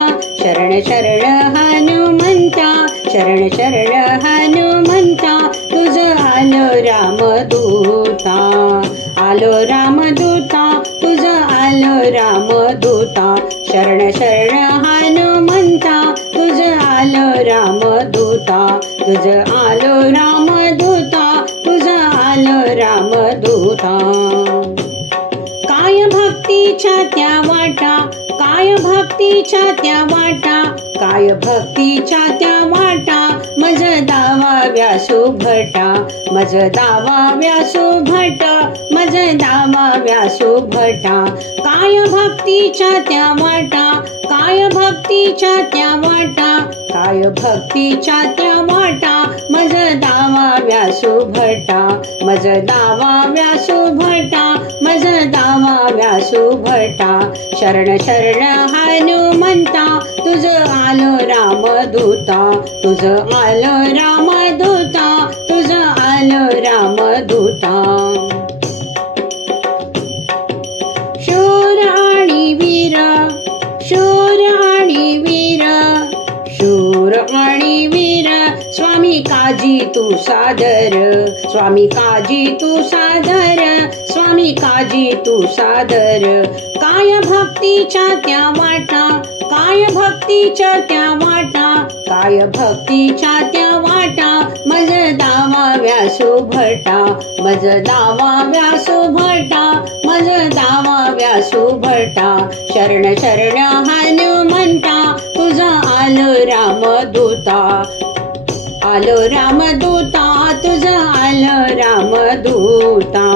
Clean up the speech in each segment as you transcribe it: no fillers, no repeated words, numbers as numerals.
शरण शरण हनुमंता, शरण शरण हनुमंता, तुझ आलो रामदूता, आलो रामदूता, तुझ आलो रामदूता, शरण शरण हनुमंता, तुझ आलो रामदूता, तुझ आलो रामदूता, तुझ आलो रामदूता. काय भक्तीच्या त्या वाटा, काय भक्तीच्या त्या वाटा, काय भक्तीच्या त्या वाटा, मज दावा व्यासू भटा, मज दावा व्यासू भट, मज दावा व्यासू भटा. काय भक्तीच्या त्या वाटा, काय भक्तीच्या त्या वाटा, काय भक्तीच्या त्या वाटा, मज दावा व्यासू भटा, मज दावा व्यासू भटा, मज दावा व्यासू भटा. शरण शरण हनुमंता, तुझ आलो रामदूता, तुझ आलो रामदूता, तुझ आलो रामदूता. शूर आणि वीर, शूर आणि वीर, शूर आणि वीर, स्वामी काजी तू सादर, स्वामी काजी तू सादर, स्वामी काजी तू सादर. काय भक्तीच्या त्या वाटा, काय भक्तीच्या त्या वाटा, काय भक्तीच्या त्या वाटा, मज दावा व्यासू भटा, मज दावा व्यासू भटा, मज दावा व्यासू भटा. शरण शरण हनुमंता, तुझ आलो रामदूता, आलो रामदूता, तुझ आलो रामदूता.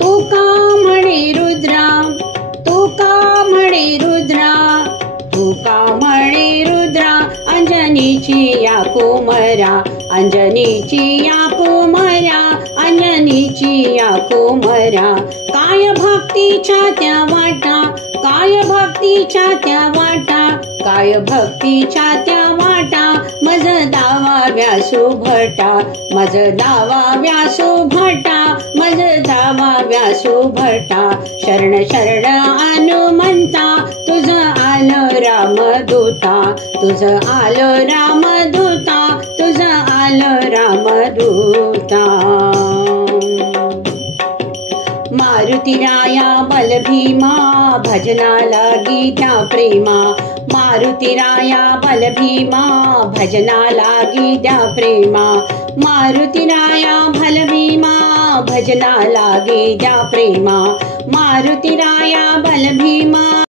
तू का म्हणे रुद्रा, तू का म्हणे रुद्रा, तू का म्हणे रुद्रा, अंजनीची या कुमरा, अंजनीची या कुमरा, अंजनीची या कुमरा. काय भक्तीच्या त्या वाटा, काय भक्तीच्या त्या वाटा, काय भक्तीच्या त्या वाटा, मज दावा व्यासू भटा, मज दावा व्यासू भटा, मज दावा व्यासू भटा. शरण शरण हनुमंता, तुझ आलो रामदूता, तुझ आलो रामदूता, तुझ आलो रामदूता. मारुतीराया बलभीमा, भजनाला गीता प्रेमा, मारुतीराया बलभीमा, भजनाला गीता प्रेमा, मारुतीराया बलभीमा, भजनाला गीता प्रेमा, मारुतीराया बलभीमा.